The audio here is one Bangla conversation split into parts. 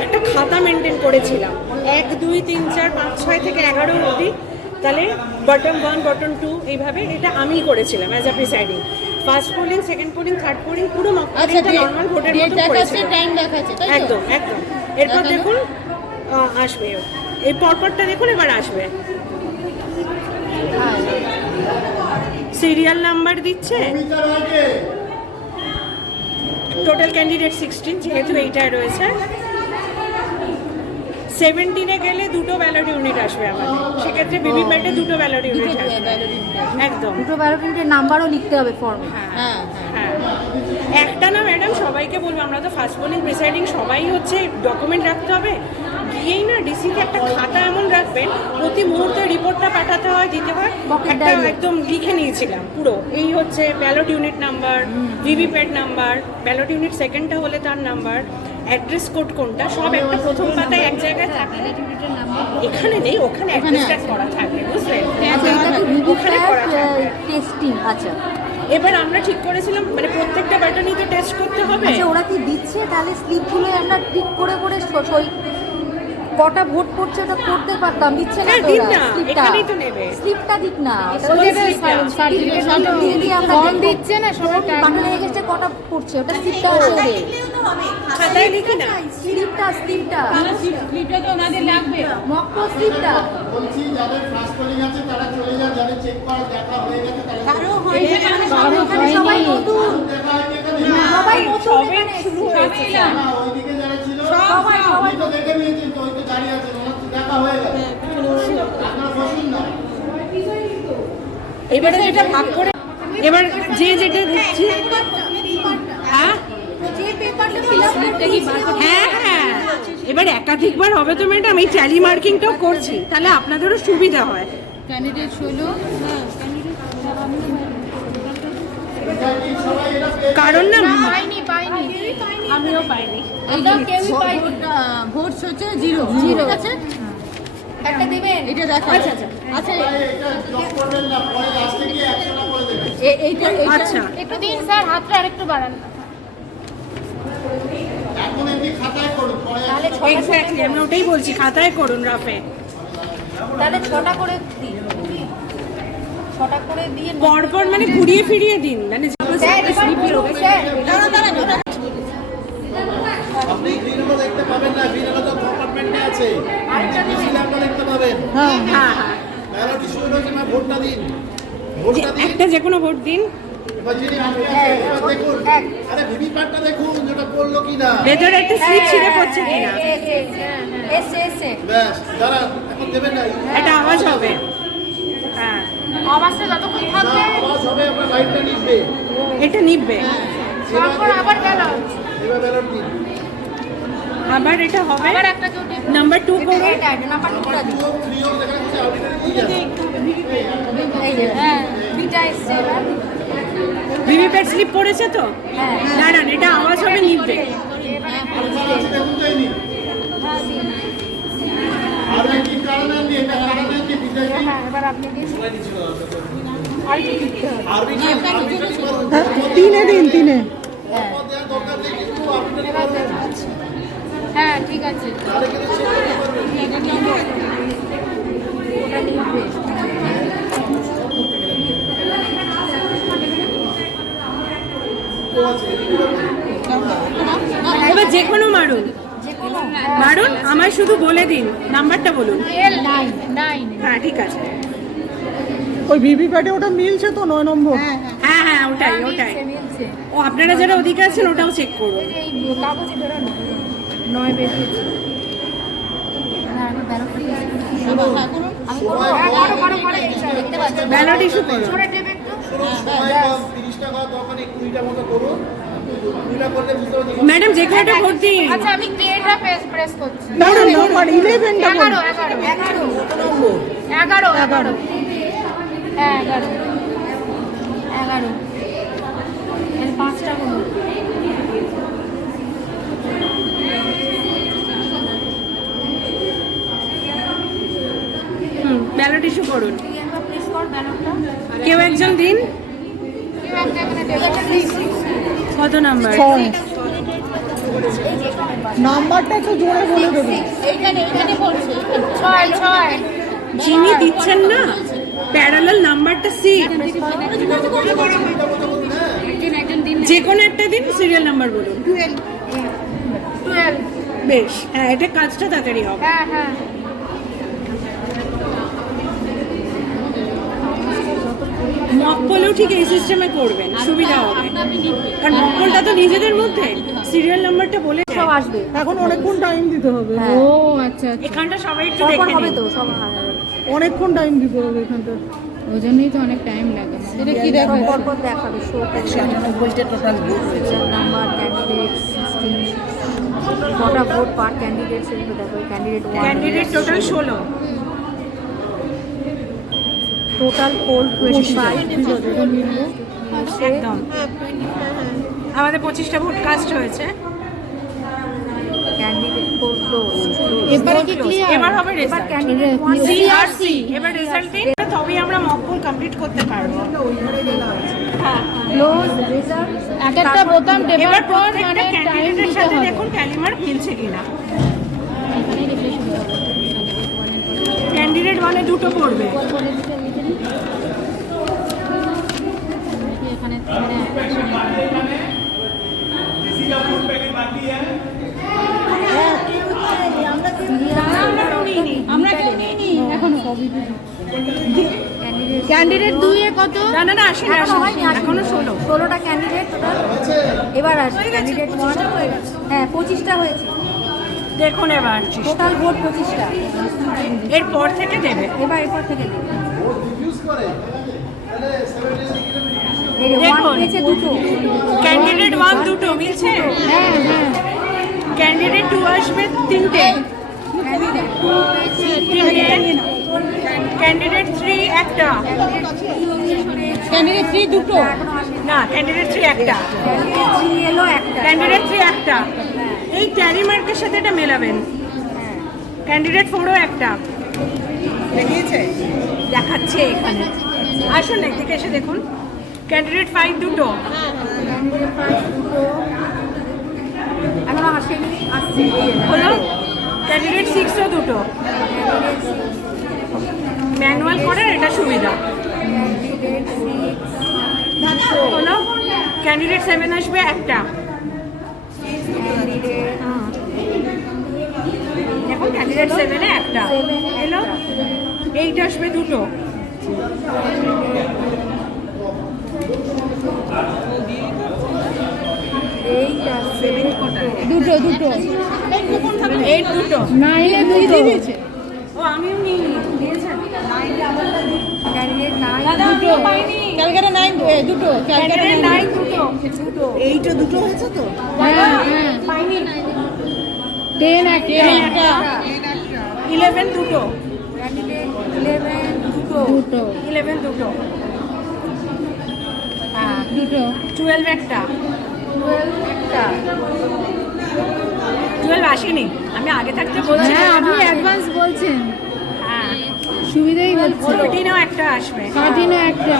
একটা খাতা মেনটেন করেছিলাম 1 2 3 4 5 6 থেকে 11 অবধি, তাহলে বটম 1 বটম 2 এইভাবে এটা আমিই করেছিলাম as a presiding. First polling, second polling, third polling পুরো মকপোলিংটা নর্মাল ভোটের মতো করেছিলাম। টাইম দেখাচ্ছে তাই তো? একদম একদম। এরপর দেখুন আসবে, এই পরপরটা দেখুন এবার আসবে। সিরিয়াল নাম্বার দিচ্ছে, টোটাল ক্যান্ডিডেট 16 যেহেতু এইটায় রয়েছে। 17-এ গেলে দুটো ব্যালট ইউনিট আসবে আমাদের, সেক্ষেত্রে ভিভিপ্যাটে দুটো ব্যালট ইউনিট আসবে। একদম দুটো ব্যালট ইউনিটের নাম্বারও লিখতে হবে ফর্মে। হ্যাঁ হ্যাঁ, একটা না ম্যাডাম, সবাইকে বলবো, আমরা তো ফার্স্ট পোলিং প্রিসাইডিং সবাই হচ্ছে ডকুমেন্ট রাখতে হবে। গিয়েই না ডিসিকে একটা খাতা এমন রাখবেন, প্রতি মুহূর্তে রিপোর্টটা পাঠাতে হয়, দিতে হয়, একটা একদম লিখে নিয়েছিলাম পুরো। এই হচ্ছে ballot unit number, VVPAT number, ballot unit সেকেন্ডটা হলে তার নাম্বার, অ্যাড্রেস কোড কোনটা, সব একটা প্রথম পাতায় এক জায়গায় থাকে। এখানে নেই, ওখানে অ্যাড্রেসটা করা থাকবে, বুঝলেন? ওখানে করা থাকবে টেস্টিং। আচ্ছা, এবার আমরা ঠিক করেছিলাম মানে প্রত্যেকটা ব্যাটনই তো টেস্ট করতে হবে। আচ্ছা ওরা কি দিচ্ছে তাহলে স্লিপগুলো আমরা ঠিক করে করে সই কটা ভোট পড়ছে ওটা করতে পারতাম, দিচ্ছে না তো দিন ওরা না, স্লিপটা। এখানেই তো নেবে। স্লিপটা দিক না, সার্টিফিকেট দিয়ে দিয়ে আমরা ফর্ম দিচ্ছে না সবার বাটনে এসেছে কটা পড়ছে, ওটা স্লিপটা আছে ওদের। খাতায় লিখি না, স্লিপটা স্লিপটা তো ওনাদের লাগবে। মক্কো স্লিপটা বলছি যাদের ফার্স্ট পোলিং আছে তারা চলে যান, যাদের চেক করা দেখা হয়ে গেছে তারা কারো হয়নি, এখানে সবাই নতুন, দেখা হয়নি এখানে সবাই নতুন সবে এখানে শুরু হয়েছে। না ওইদিকে যারা ছিল সবাই আপনি তো দেখে নিয়েছেন তো, ওই তো দাঁড়িয়ে আছেন, ওনার তো দেখা হয়ে গেছে, আপনারা বসুন না। এবারে যেটা ভাগ করে, এবার যে যেটা দিচ্ছি, হ্যাঁ হ্যাঁ হ্যাঁ, এবার একাধিকবার হবে তো ম্যাডাম, এই ট্যালি মার্কিংটাও করছি, তাহলে আপনাদেরও সুবিধা হয়। ক্যান্ডিডেট হলো কারণ না পাইনি আমিও পাইনি। এইটা কেউই পাইনি। ভোট হচ্ছে জিরো ঠিক আছে, একটা দেবেন এটা দেখো। আচ্ছা আচ্ছা আচ্ছা এটা জব করবেন না, পরে লাস্টে গিয়ে একশোটা করে দেবেন। এইটা আচ্ছা। একটু দিন স্যার, হাতটা আরেকটু বাড়ান। এখন এমনি খাতায় করুন, পরে এক্স্যাক্টলি, আমি ওটাই বলছি, খাতায় করুন রাফে। তাহলে 6টা করে দিন, 6টা করে দিয়ে পরপর মানে ঘুরিয়ে ফিরিয়ে দিন, মানে আপনি গ্রিন আলো দেখতে পাবেন না, গ্রিন আলো তো কম্পার্টমেন্টে আছে, মিছিল আপনারা দেখতে পাবেন। হ্যাঁ হ্যাঁ, ব্যালট ইস্যু হয়েছে না, ভোটটা দিন, ভোটটা দিন। একটা যে কোনো ভোট দিন। এবার যিনি আটকে আছে, এবার দেখুন, আরে ভিভিপ্যাটটা দেখুন যেটা পড়লো কিনা। ভেতরে একটা স্লিপ ছিঁড়ে পড়ছে কিনা, এসে ব্যাস, দাঁড়ান, এখন দেবেন না, একটা আওয়াজ হবে। হ্যাঁ, আওয়াজটা যতক্ষণ থাকবে আওয়াজ হবে, আপনার লাইটটা নিবে, এটা নিববে, তারপর আবার ব্যালট, এবার ব্যালট দিন। আবার এটা হবে। আবার একটা কেউ নাম্বার 2 করুন। নাম্বার 2টা দিন। 2 3 দেখা যাচ্ছে, আউটডোরে দিয়ে যান। এই যে হ্যাঁ দুইটা এসছে এবার। ভিভিপ্যাট স্লিপ পড়েছে তো, হ্যাঁ দাঁড়ান, এটা আওয়াজ হবে, নিববে। দেখুন তো এনি। আর কি কারণে নেই, এটা কারণে নেই, বিজয় কি? এবার আপনি দিন। আরবি কি করুন? তিনে দিন, তিনে। অপর দেওয়ার দরকার নেই, কিন্তু আপনারা করবেন। হ্যাঁ ঠিক আছে। তাহলে কিন্তু চেক করবেন। ওটা লিখবে। এবার যে কোনো মারুন, মারুন, আমার শুধু বলে দিন, নাম্বারটা বলুন। নাইন। হ্যাঁ ঠিক আছে, ওই ভিভিপ্যাটে ওটা মিলছে তো 9 নম্বর? হ্যাঁ হ্যাঁ ওটাই ওটাই। মিলছে। ও আপনারা যারা ওদিকে আছেন ওটাও চেক করুন। এই কাগজে বেরোনো 9 বেশি। না আমি ব্যালটটা আমি করবো। দেখতে পাচ্ছি ব্যালট ইস্যু করুন। সময় কম, 30 টাকা দরকার নেই, 20টা মতো করুন। 20টা করলে বুঝতে পারছি। ম্যাডাম যে কোনো একটা ভোট দিন। আচ্ছা আমি প্লেটা প্রেস করছি। নাম্বার 11টা 11 11 এর 5টা হলো। ব্যালট ইস্যু করুন। প্রেস কর ব্যালটটা। কেউ একজন দিন। কেউ একটা এখানে কত নাম্বার? 6 নাম্বারটা একটু জোরে বলে দেবে। এইখানে পড়ছে 6 যিনি দিচ্ছেন না প্যারালাল নাম্বারটা সি, যে কোনো একটা দিন সিরিয়াল নাম্বার বলুন। 12 বেশ, হ্যাঁ এটা কাজটা তাড়াতাড়ি হবে। হ্যাঁ মকপলেও ঠিক এই সিস্টেমে করবেন, সুবিধা হবে। কারণ মকপলটা তো নিজেদের মধ্যে, সিরিয়াল নাম্বারটা বলে সব আসবে। এখন অনেকক্ষণ টাইম দিতে হবে। হ্যাঁ। ও আচ্ছা এখানটা সবাই একটু পরপর দেখে হবে নিন। তো সব। অনেকক্ষণ টাইম দিতে হবে এখানটা। ওই জন্যই তো অনেক টাইম লাগে। এটা কি সব পরপর দেখাবে, শো টোটাল নাম্বার, ক্যান্ডিডেট, কটা ভোট পার ক্যান্ডিডেট সেগুলো দেখো। Candidate total 16, total poll 25। একদম। আমাদের 25টা ভোট কাস্ট হয়েছে। Candidate poll close. এবারে কি ক্লিয়ার? এবার হবে এবার রেজাল্ট। ক্যান্ডিডেট সিআরসি এবার রেজাল্ট দিন, তবেই আমরা মকপল কমপ্লিট করতে পারবো। হ্যাঁ, ক্লোজ রেজাল্ট। এক একটা বোতাম টেপার এবার পর প্রত্যেকটা মানে টাইম ক্যান্ডিডেটের দিতে সাথে হবে। দেখুন ক্যালিমার মিলছে কিনা। ক্যান্ডিডেট মানে দুটো পড়বে। আমরা কেউ নিইনি এখনো। ক্যান্ডিডেট 2 এ কত? না না না, আসেনি আসেনি, এখনো 16। 16টা ক্যান্ডিডেট টোটাল। এবার আসবে ক্যান্ডিডেট 1। হ্যাঁ 25টা হয়েছে দেখুন এবার টোটাল ভোট 25টা। এরপর থেকে দেবে। এরপর থেকে দেবে। রিফিউজ করে তাহলে 70 এই যে 1 দেখুন। পেয়েছে দুটো। ক্যান্ডিডেট 1 দুটো মিলছে, হ্যাঁ ক্যান্ডিডেট 2 আসবে 3টে, ক্যান্ডিডেট 2 পেয়েছে 3টে, ক্যান্ডিডেট 3 একটা, ক্যান্ডিডেট 3 দুটো। এখনো আসেনি। না ক্যান্ডিডেট 3 একটা, ক্যান্ডিডেট 3 এলো একটা। ক্যান্ডিডেট 3 একটা। এই ট্যালি মার্কের সাথে এটা মেলাবেন। ক্যান্ডিডেট 4ও একটা দেখিয়েছে, দেখাচ্ছে এখানে। আসুন না এদিকে এসে দেখুন। ক্যান্ডিডেট 5 দুটো, ক্যান্ডিডেট 5 দুটো। এখনো আসেনি, আসছে। হলো। ক্যান্ডিডেট 6ও দুটো। ক্যান্ডিডেট 6, ম্যানুয়াল করার এটা সুবিধা। ক্যান্ডিডেট 6 হলো। ক্যান্ডিডেট 7 আসবে একটা। ক্যান্ডিডেট দেখুন ক্যান্ডিডেট 7 এ একটা এলো। 8 আসবে দুটো। এইটা 7 দুটো 8 দুটো। 9 এ দুটো দিয়েছে। ও আমিও নিই দিয়েছেন। ক্যান্ডিডেট 9 দাদা আমিও পাইনি। ক্যালকাটা 9 দুটো। ক্যান্ডিডেট 9 দুটো। এইটা দুটো হয়েছে তো? হ্যাঁ পাইনি। 10 একটা। 11 দুটো। ক্যান্ডিডেট 11 দুটো। 11 দুটো। হ্যাঁ দুটো 12 একটা। 12 একটা। 12 আসেনি, আমি আগে থাকতে বলছি। হ্যাঁ আপনি অ্যাডভান্স বলছেন, হ্যাঁ সুবিধাই হচ্ছে। 14ও একটা আসবে। 13 এ একটা।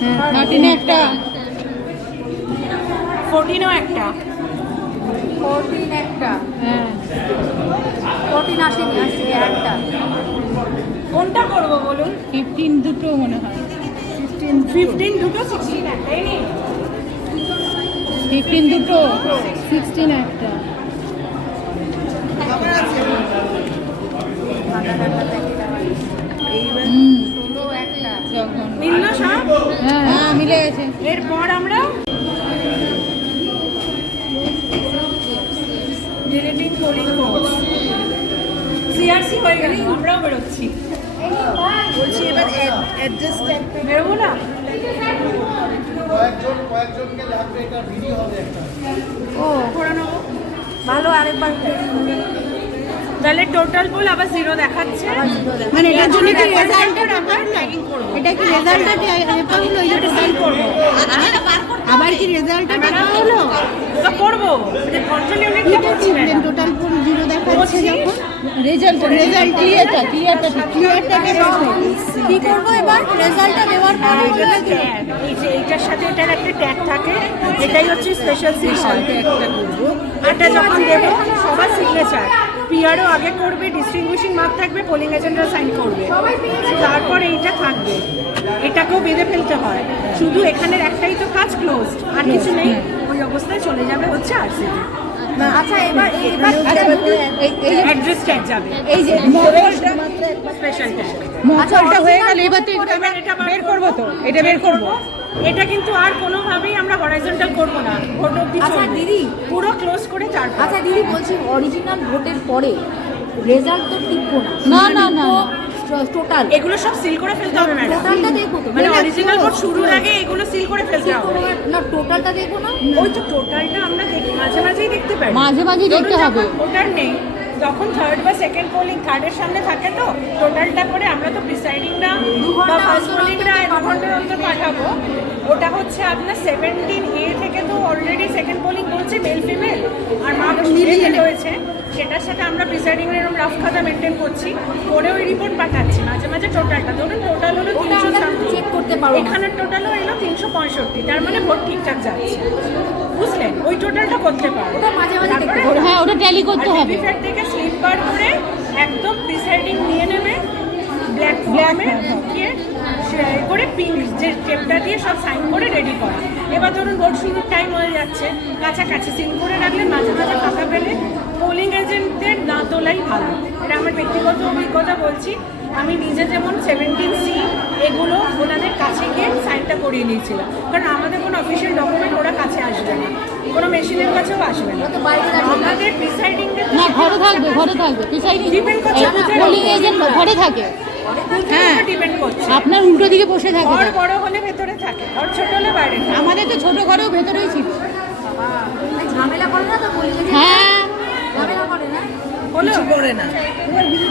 হ্যাঁ 13 এ একটা। 14ও একটা। 14 একটা। হ্যাঁ 14 আসেনি, আসছে একটা। কোনটা করবো বলুন? 15 দুটো মনে হয়। 15 দুটো, 16 একটা। এই নিন। 15 দুটো, 16 একটা। হুম 16 একটা। যখন মিলল সব। হ্যাঁ মিলে গেছে। এরপর আমরা ডিলিটিং পোলিং কোর্স সিআরসি হয়ে গেল, আমরাও বেরোচ্ছি। বলছি এবার বেরোবো না? কয়েকজনকে লাগবে, এটা ভিডিও হবে একটা। ও করে নেবো। ভালো, আরেকবার তাহলে টোটাল পোল আবার 0 দেখাচ্ছে। মানে এটার জন্য কি রেজাল্টটা আমরা ট্যাগিং করবো। এটা কি রেজাল্টটা হলো? এটা সেন্ড করবো। আবার কি রেজাল্টটা দেখা হলো? তো করবো, কন্ট্রোল ইউনিটটা বলছি ম্যাডাম। টোটাল 0 দেখা করছি রেজাল্ট ক্লিয়ারটা কি করবো এবার রেজাল্টটা দেওয়ার আর পরে এটা tag, এই যে এইটার সাথে এটার একটা ট্যাগ থাকে, এটাই হচ্ছে স্পেশাল সিগনেচার। এটা যখন দেবো সবার সিগনেচার, পিআরও আগে করবে, ডিস্টিংগুইশিং মার্ক থাকবে, পোলিং এজেন্টরা সাইন করবে, তারপর এইটা থাকবে। এটাকেও বেঁধে ফেলতে হয়, শুধু এখানের একটাই তো কাজ ক্লোজড, আর কিছু নেই। ওই অবস্থায় চলে যাবে হচ্ছে আরসিতে, আচ্ছা এবার অ্যাড্রেস ট্যাগ যাবে, এই যে স্পেশাল ট্যাগ। মকলটা হয়ে গেল, এবার তো এটা বের করবো তো, এটা বের করবো। এটা কিন্তু আর কোনোভাবেই আমরা হরাইজন্টাল করবো না, ভোট অব্দি আচ্ছা, চলবে। দিদি। পুরো ক্লোজ করে তারপর আচ্ছা দিদি বলছি অরিজিনাল ভোটের পরে রেজাল্ট তো টিকবো না, না, না, টোটাল এগুলো সব সিল করে ফেলতে হবে ম্যাডাম। টোটালটা দেখবো তো মানে অরিজিনাল ভোট শুরুর আগে এগুলো সিল করে ফেলতে হবে। না টোটালটা দেখবো না ওই তো টোটালটা আমরা মাঝে মাঝেই দেখতে পারি, মাঝে মাঝেই দেখতে হবে। ওটার নেই যখন থার্ড বা সেকেন্ড পোলিং, থার্ডের সামনে থাকে তো টোটালটা করে আমরা তো প্রিসাইডিংরা বা ফার্স্ট পোলিংরা 2 ঘন্টার অন্তর পাঠাবো। ওটা হচ্ছে আপনার 17A থেকে তো অলরেডি সেকেন্ড পোলিং বলছে মেল ফিমেল, আর মার্ক মিলিয়ে রয়েছে, সেটার সাথে আমরা প্রিসাইডিংয়ের এরকম রাফ খাতা মেনটেন করছি, করে ওই রিপোর্ট পাঠাচ্ছি মাঝে মাঝে। টোটালটা ধরুন টোটাল হলো 300, চেক করতে পারবো না। এখানের টোটালও এলো 365, তার মানে ভোট ঠিকঠাক যাচ্ছে, বুঝলেন? ওই টোটালটা করতে পারবো। ওটা মাঝে মাঝে দেখতে তারপরে হ্যাঁ, ওটা ট্যালি করতে আর হবে। ভিভিপ্যাট থেকে স্লিপ বার করে একদম প্রিসাইডিং নিয়ে নেবে, ব্ল্যাক ফর্মে ঢুকিয়ে করে পিঙ্ক যে টেপটা দিয়ে সব সাইন করে রেডি করা। এবার ধরুন ভোট শুরুর টাইম হয়ে যাচ্ছে, কাছাকাছি সিল করে রাখলে মাঝে মাঝে ফাঁকা পেলে পোলিং এজেন্টদের না তোলাই ভালো। এটা আমার ব্যক্তিগত অভিজ্ঞতা বলছি। আমি নিজে যেমন 17C এগুলো ওনাদের কাছে গিয়ে সাইনটা করিয়ে নিয়েছিলাম, কারণ আমাদের কোনো অফিসিয়াল ডকুমেন্ট ওরা কাছে আসবে না, কোনো মেশিনের কাছেও আসবে না। আমাদের প্রিসাইডিং না, ঘরে থাকবে প্রিসাইডিং Depend করছে বুঝে পোলিং এজেন্ট ঘরে থাকে, হ্যাঁ ডিপেন্ড করছে। আপনার উল্টো দিকে বসে থাকে। ঘর বড় হলে ভেতরে থাকে, ঘর ছোট হলে বাইরে থাকে। আমাদের তো ছোট ঘরেও ভেতরেই ছিল। ঝামেলা করে না তো বলি হ্যাঁ, ঝামেলা করে না হলো করে না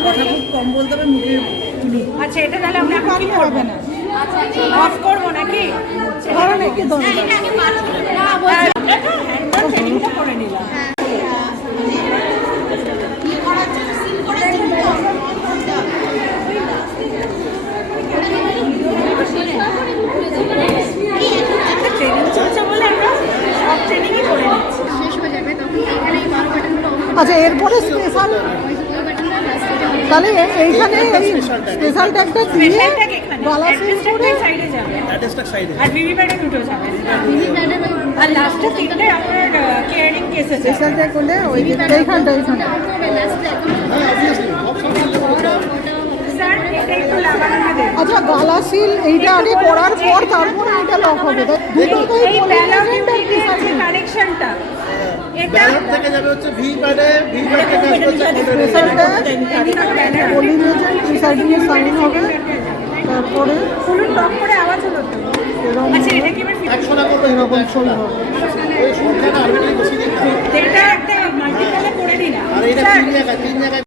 কথা খুব কম বলতে হবে, মুখে তুলি আচ্ছা, এটা তাহলে আমরা এখন কি করবো না, আচ্ছা অফ করবো নাকি? ধরো নাকি দরকার ট্রেনিংটা করে নিলাম। ট্রেনিং চলছে বলে আমরা সব ট্রেনিংই করে নিচ্ছি। আচ্ছা এরপরে স্পেশাল, তাহলে এইখানে স্পেশাল ট্যাগটা দিয়ে স্পেশালটা এখানে গলা সিল করে সাইডে যাবে, অ্যাড্রেসটা সাইডে আর ভিভিপ্যাটে দুটো যাবে, আর লাস্টে তিনটে আপনার কেয়ারিং কেসে যাবে। স্পেশাল ট্যাগ করলে ওই এইখানটা এইখানটা স্যার এটা একটু লাগানো দেবে। আচ্ছা গালা সিল এইটা আগে করার পর তারপরে এটা লক হবে, তাই দুটোতেই এই পোলিং ব্যালট এজেন্ট আর প্রিসাইডিং। কানেকশনটা এটা ব্যালট থেকে যাবে হচ্ছে ভিপ্যাটে কাজ করছে special tag polling agent presiding এর সাইন হবে, তারপরে ফুলুন লক করে আওয়াজ হলো তো। এরকম আচ্ছা এটা কি এবার 100 টাকা করে এরকম সই হবে। ওই সংখ্যাটা আরবিটাই বেশি দিতে হবে। এটা একটা মাল্টিপ্লাই করে দিলাম আর এটা স্যার, তিন জায়গায়